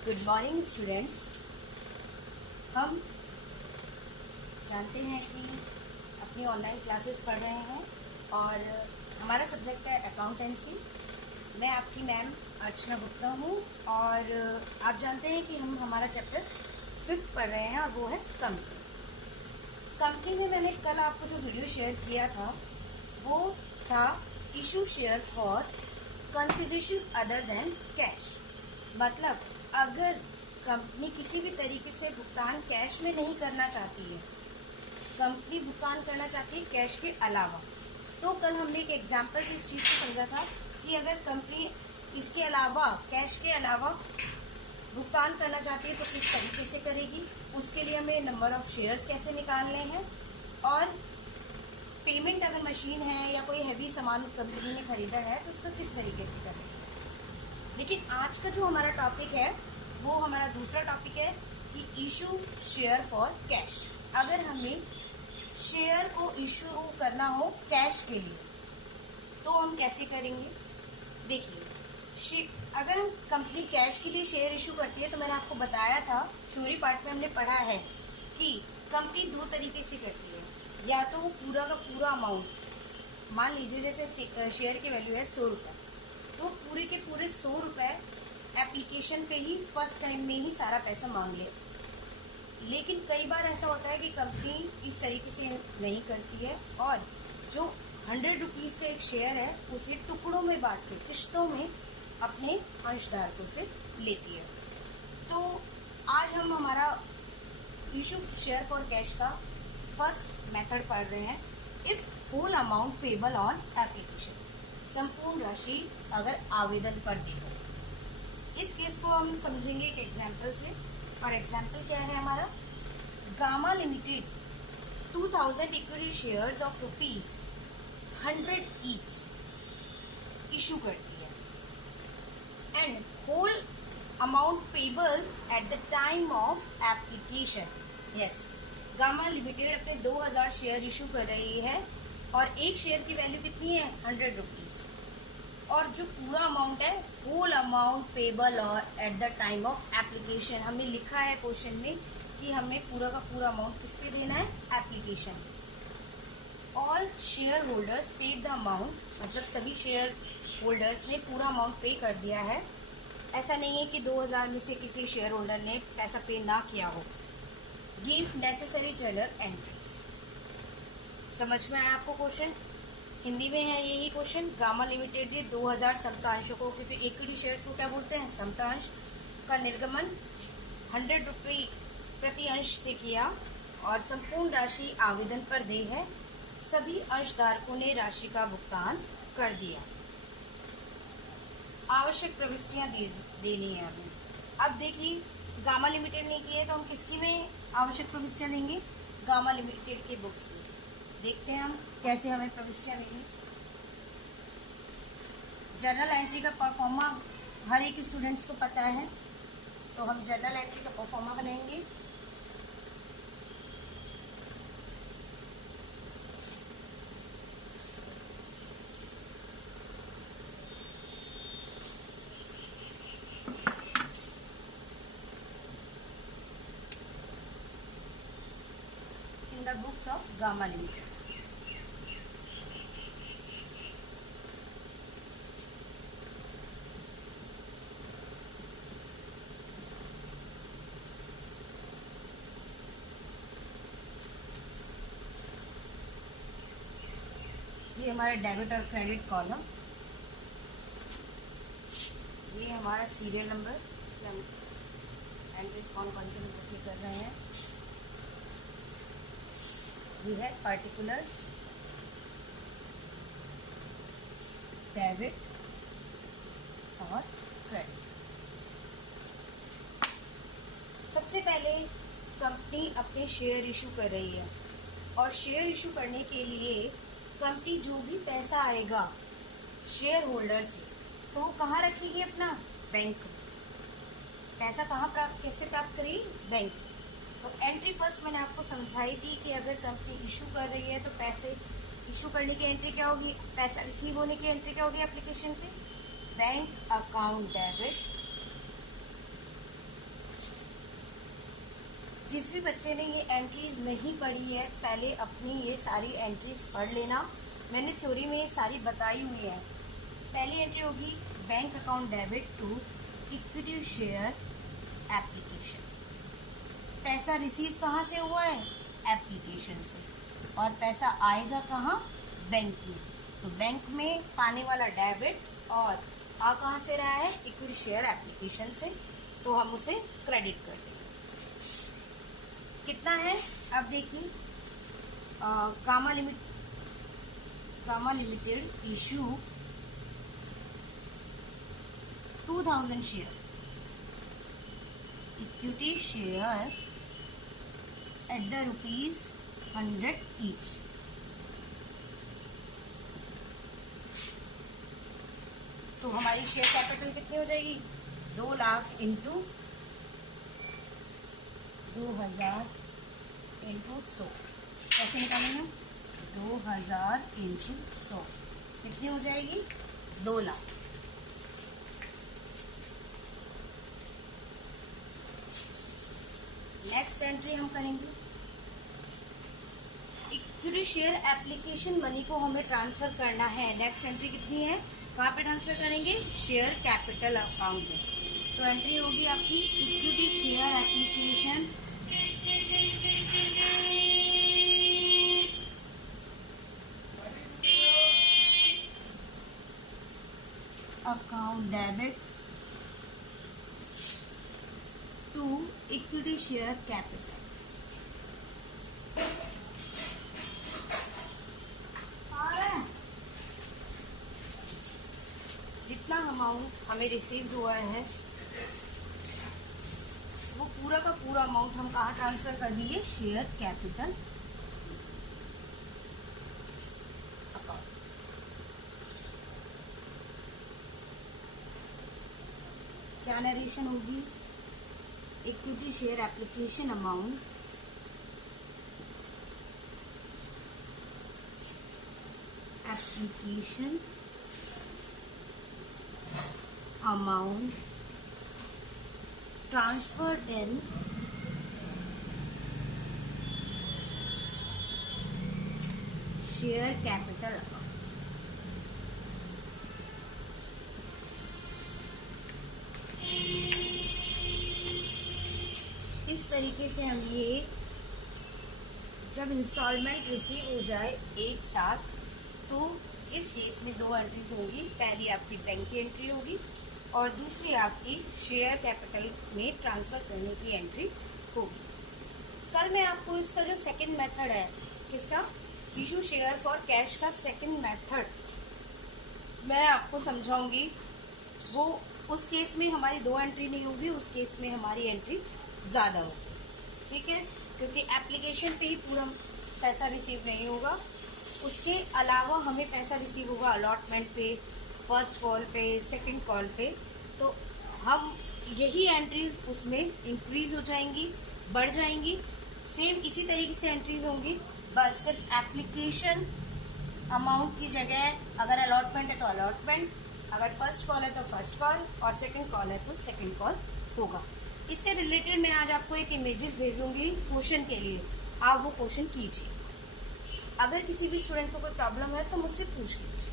Good morning students. हम जानते हैं कि अपनी ऑनलाइन क्लासेस पढ़ रहे हैं और हमारा सब्जेक्ट है अकाउंटेंसी। मैं आपकी मैम अर्चना गुप्ता हूँ और आप जानते हैं कि हम हमारा चैप्टर 5th पढ़ रहे हैं और वो है कंपनी में मैंने कल आपको जो वीडियो शेयर किया था वो था issue share for consideration other than cash. मतलब अगर कंपनी किसी भी तरीके से भुगतान कैश में नहीं करना चाहती है, कंपनी भुगतान करना चाहती है कैश के अलावा, तो कल हमने एक एग्जांपल से इस चीज़ को समझा था कि अगर कंपनी इसके अलावा कैश के अलावा भुगतान करना चाहती है तो किस तरीके से करेगी, उसके लिए हमें नंबर ऑफ शेयर्स कैसे निकालने हैं और पेमेंट अगर मशीन है या कोई हैवी सामान कंपनी ने खरीदा है तो उसको किस तरीके से करेंगे। लेकिन आज का जो हमारा टॉपिक है वो हमारा दूसरा टॉपिक है कि इशू शेयर फॉर कैश। अगर हमें शेयर को इशू करना हो कैश के लिए तो हम कैसे करेंगे। देखिए, अगर हम कंपनी कैश के लिए शेयर इशू करती है तो मैंने आपको बताया था, थ्योरी पार्ट में हमने पढ़ा है कि कंपनी दो तरीके से करती है। या तो वो पूरा का पूरा अमाउंट, मान लीजिए जैसे शेयर की वैल्यू है 100 रुपये, तो पूरे के पूरे 100 रुपये एप्लीकेशन पे ही फर्स्ट टाइम में ही सारा पैसा मांग ले। लेकिन कई बार ऐसा होता है कि कंपनी इस तरीके से नहीं करती है और जो 100 रुपीज़ का एक शेयर है उसे टुकड़ों में बांट के किश्तों में अपने अंशधारकों से लेती है। तो आज हम हमारा इशू शेयर फॉर कैश का फर्स्ट मेथड पढ़ रहे हैं। If whole amount payable on application, संपूर्ण राशि अगर आवेदन पर दी हो। इस केस को हम समझेंगे एक एग्जाम्पल से, और एग्जाम्पल क्या है हमारा, Gamma Limited 2000 equity shares of ₹100 each issue करती है and whole amount payable at the time of application. Yes, Gamma Limited अपने 2000 शेयर इशू कर रही है और एक शेयर की वैल्यू कितनी है, 100 रुपीज़, और जो पूरा अमाउंट है होल अमाउंट पेबल और eight the time of application. हमें लिखा है क्वेश्चन में कि हमें पूरा का पूरा अमाउंट किस पे देना है, application. All share holders paid the amount, मतलब सभी शेयर होल्डर्स ने पूरा अमाउंट पे कर दिया है। ऐसा नहीं है कि 2000 में से किसी शेयर होल्डर ने पैसा पे ना किया हो। Give necessary journal entries. समझ में आया आपको क्वेश्चन? हिंदी में है यही क्वेश्चन। गामा लिमिटेड ने 2000 समतांशों को, क्योंकि इक्विटी शेयर्स को क्या बोलते हैं, समतांश, का निर्गमन 100 रुपये प्रति अंश से किया और संपूर्ण राशि आवेदन पर दे है। सभी अंशधारकों ने राशि का भुगतान कर दिया। आवश्यक प्रविष्टियां देनी है हमें। अब देखिए, गामा लिमिटेड ने की है तो हम किसकी में आवश्यक प्रविष्टियां देंगे, गामा लिमिटेड के बुक्स में। देखते हैं हम कैसे हमें प्रविष्टियां देंगे। जर्नल एंट्री का परफॉर्मा हर एक स्टूडेंट्स को पता है, तो हम जर्नल एंट्री का परफॉर्मा बनाएंगे। In the books of gamma limited. ये हमारा डेबिट और क्रेडिट कॉलम, ये हमारा सीरियल नंबर, एंट्रीज कौन कौन से नंबर पे कर रहे हैं। ये है पर्टिकुलर्स, डेबिट और क्रेडिट। सबसे पहले कंपनी अपने शेयर इशू कर रही है और शेयर इशू करने के लिए कंपनी जो भी पैसा आएगा शेयर होल्डर से, तो वो कहाँ रखेगी, अपना बैंक में। पैसा कहाँ कैसे प्राप्त करेगी, बैंक से। तो एंट्री फर्स्ट मैंने आपको समझाई थी कि अगर कंपनी इशू कर रही है तो पैसे इशू करने की एंट्री क्या होगी, पैसा रिसीव होने की एंट्री क्या होगी एप्लीकेशन पे, बैंक अकाउंट डेबिट जिस भी बच्चे ने ये एंट्रीज नहीं पढ़ी है, पहले अपनी ये सारी एंट्रीज पढ़ लेना। मैंने थ्योरी में ये सारी बताई हुई है। पहली एंट्री होगी bank account debit to equity share application. पैसा रिसीव कहाँ से हुआ है? एप्लीकेशन से। और पैसा आएगा कहाँ? बैंक में। तो बैंक में पाने वाला डेबिट और आ कहाँ से रहा है? इक्विटी शेयर एप्लीकेशन से। तो हम उसे क्रेडिट कर देंगे। कितना है? अब देखिए, Kama limited issue 2000 share equity share at the ₹100 each. तो हमारी शेयर कैपिटल कितनी हो जाएगी? 2 लाख इंटू 2000 इंटू 100। कैसे निकालेंगे? 2000 इंटू 100 कितनी हो जाएगी? 2 लाख। नेक्स्ट एंट्री हम करेंगे, इक्विटी शेयर एप्लीकेशन मनी को हमें ट्रांसफर करना है। नेक्स्ट एंट्री कितनी है? कहाँ पे ट्रांसफर करेंगे? शेयर कैपिटल अकाउंट में। तो एंट्री होगी आपकी equity share application account debit to equity share capital. जितना अमाउंट हमें रिसीव हुआ है वो पूरा का पूरा अमाउंट हम कहाँ ट्रांसफर कर देंगे? Share capital account. क्या नरेशन होगी? Equity share application amount transferred in share capital account। इस तरीके से हम ये जब इंस्टॉलमेंट रिसीव हो जाए एक साथ, तो इस केस में 2 एंट्रीज होंगी। पहली आपकी बैंक की एंट्री होगी और दूसरी आपकी शेयर कैपिटल में ट्रांसफ़र करने की एंट्री होगी। कल मैं आपको इसका जो सेकंड मेथड है, किसका? इशू शेयर फॉर कैश का सेकंड मेथड मैं आपको समझाऊंगी। वो उस केस में हमारी 2 एंट्री नहीं होगी, उस केस में हमारी एंट्री ज़्यादा होगी। ठीक है, क्योंकि एप्लीकेशन पे ही पूरा पैसा रिसीव नहीं होगा, उसके अलावा हमें पैसा रिसीव होगा अलॉटमेंट पे, फर्स्ट कॉल पे, सेकंड कॉल पे। तो हम यही एंट्रीज उसमें इंक्रीज हो जाएंगी, बढ़ जाएंगी। सेम इसी तरीके से एंट्रीज होंगी, बस सिर्फ एप्लीकेशन अमाउंट की जगह अगर अलॉटमेंट है तो अलॉटमेंट, अगर फर्स्ट कॉल है तो फर्स्ट कॉल और सेकंड कॉल है तो सेकंड कॉल होगा। इससे रिलेटेड मैं आज आपको एक इमेजेस भेजूंगी क्वेश्चन के लिए, आप वो क्वेश्चन कीजिए। अगर किसी भी स्टूडेंट को कोई प्रॉब्लम है तो मुझसे पूछ लीजिए।